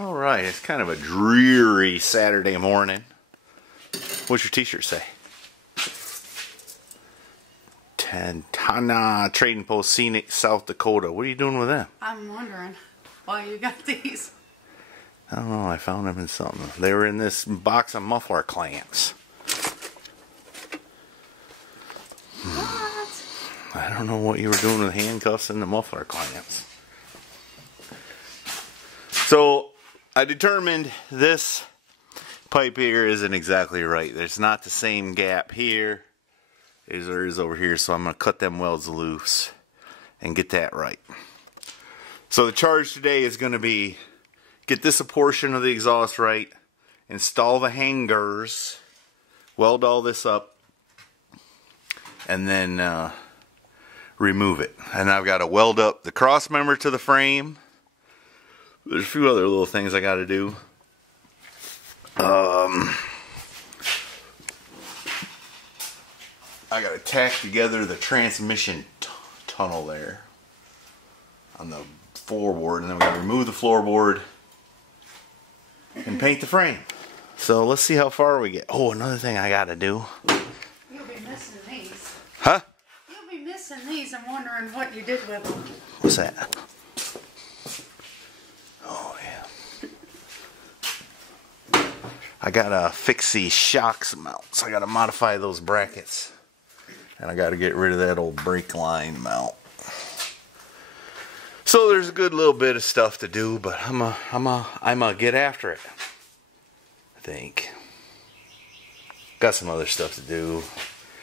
Alright, it's kind of a dreary Saturday morning. What's your t-shirt say? Tantana Trading Post, Scenic, South Dakota. What are you doing with them? I'm wondering why you got these. I don't know, I found them in something. They were in this box of muffler clamps. What? I don't know what you were doing with handcuffs and the muffler clamps. So, I determined this pipe here isn't exactly right. There's not the same gap here as there is over here, so I'm going to cut them welds loose and get that right. So the charge today is going to be get this a portion of the exhaust right, install the hangers, weld all this up, and then remove it. And I've got to weld up the cross member to the frame. There's a few other little things I got to do. I got to tack together the transmission tunnel there on the floorboard, and then we got to remove the floorboard and paint the frame. So let's see how far we get. Oh, another thing I got to do. You'll be missing these. Huh? You'll be missing these. I'm wondering what you did with them. What's that? Oh, yeah. I gotta fix these shocks mounts. I gotta modify those brackets. And I gotta get rid of that old brake line mount. So there's a good little bit of stuff to do, but I'm a get after it. I think. Got some other stuff to do.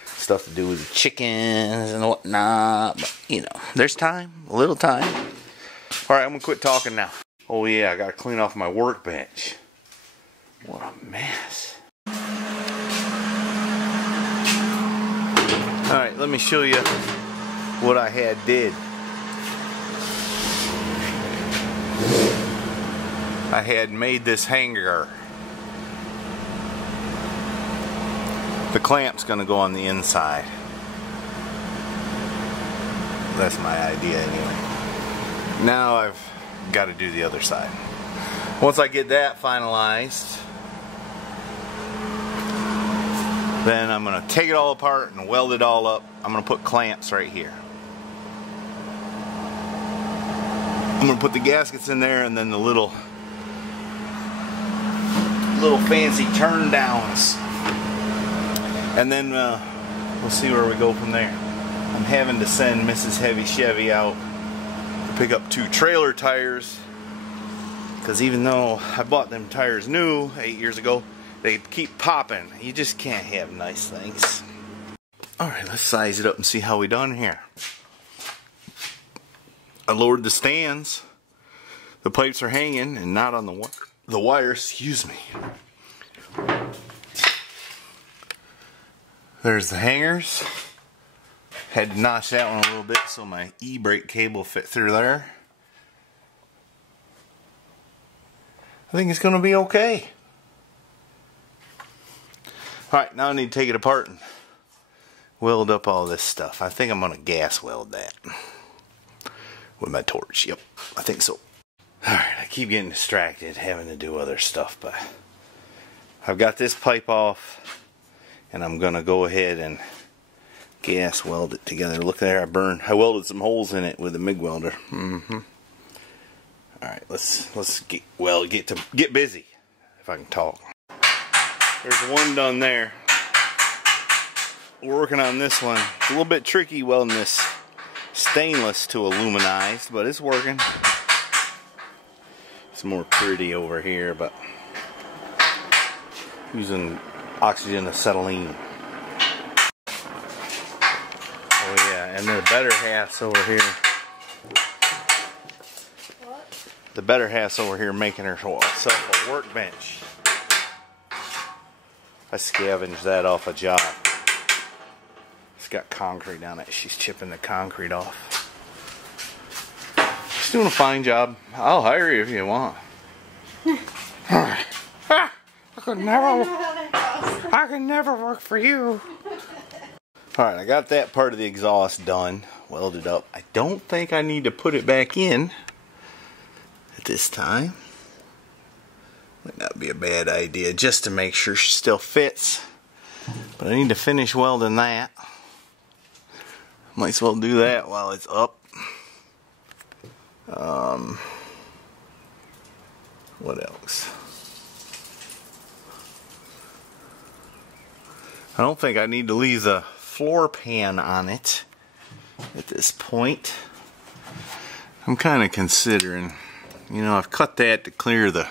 Stuff to do with the chickens and whatnot. But, you know, there's time. A little time. Alright, I'm gonna quit talking now. Oh yeah, I gotta clean off my workbench. What a mess. Alright, let me show you what I did. I had made this hanger. The clamp's gonna go on the inside. That's my idea anyway. Now I've got to do the other side. Once I get that finalized, then I'm going to take it all apart and weld it all up. I'm going to put clamps right here. I'm going to put the gaskets in there, and then the little fancy turn downs. And then we'll see where we go from there. I'm having to send Mrs. Heavy Chevy out to pick up 2 trailer tires, because even though I bought them tires new 8 years ago, they keep popping. You just can't have nice things. Alright, let's size it up and see how we done here. I lowered the stands. The pipes are hanging and not on the wire, excuse me. There's the hangers. Had to notch that one a little bit so my e-brake cable fit through there. I think it's going to be okay. Alright, now I need to take it apart and weld up all this stuff. I think I'm going to gas weld that with my torch. Yep, I think so. Alright, I keep getting distracted having to do other stuff, but I've got this pipe off and I'm going to go ahead and gas weld it together. Look there, I welded some holes in it with a MIG welder. Alright, let's get busy, if I can talk. There's one done there. We're working on this one. It's a little bit tricky welding this stainless to aluminized, but it's working. It's more pretty over here, but using oxygen acetylene. Oh yeah, and the better half's over here. What? The better half's over here making herself a workbench. I scavenged that off a job. It's got concrete on it. She's chipping the concrete off. She's doing a fine job. I'll hire you if you want. I could never work for you. Alright, I got that part of the exhaust done, welded up. I don't think I need to put it back in at this time. Might not be a bad idea just to make sure she still fits. But I need to finish welding that. Might as well do that while it's up. What else? I don't think I need to leave the floor pan on it at this point. I'm kind of considering, you know, I've cut that to clear the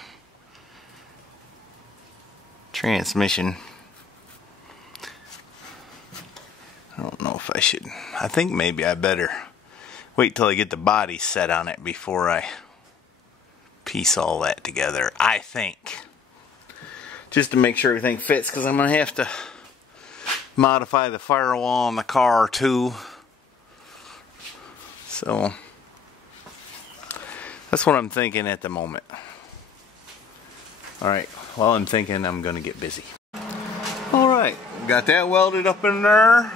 transmission. I don't know if I should. I think maybe I better wait till I get the body set on it before I piece all that together. I think. Just to make sure everything fits, because I'm going to have to modify the firewall on the car too. So that's what I'm thinking at the moment. Alright, while I'm thinking, I'm going to get busy. Alright, got that welded up in there.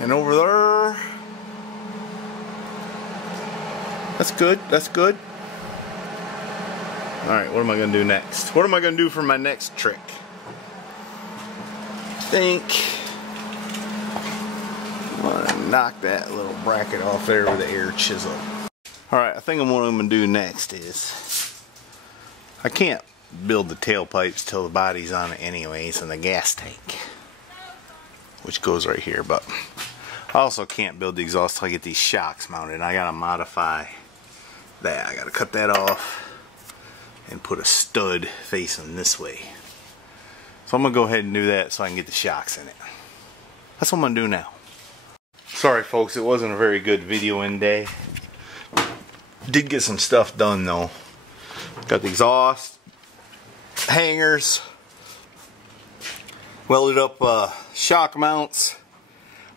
And over there. That's good, that's good. Alright, what am I going to do next? What am I going to do for my next trick? I think I'm going to knock that little bracket off there with the air chisel. Alright, I think what I'm going to do next is, I can't build the tailpipes till the body's on it anyways, and the gas tank, which goes right here, but I also can't build the exhaust till I get these shocks mounted. I gotta modify that. I gotta cut that off and put a stud facing this way. So I'm gonna go ahead and do that so I can get the shocks in it. That's what I'm gonna do now. Sorry folks, it wasn't a very good videoing day. Did get some stuff done though. Got the exhaust, hangers, welded up shock mounts.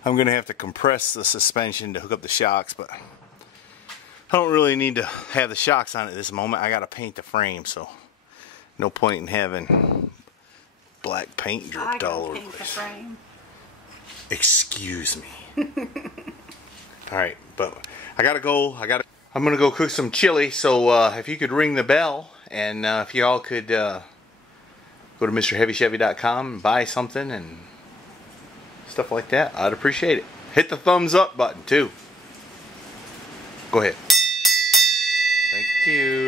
I'm going to have to compress the suspension to hook up the shocks, but I don't really need to have the shocks on it at this moment. I got to paint the frame, so no point in having black paint dripped all over the place. Excuse me. Alright, but I got to go. I'm going to go cook some chili, so if you could ring the bell, and if y'all could go to MrHeavyChevy.com and buy something and stuff like that, I'd appreciate it. Hit the thumbs up button too. Go ahead. Thank you.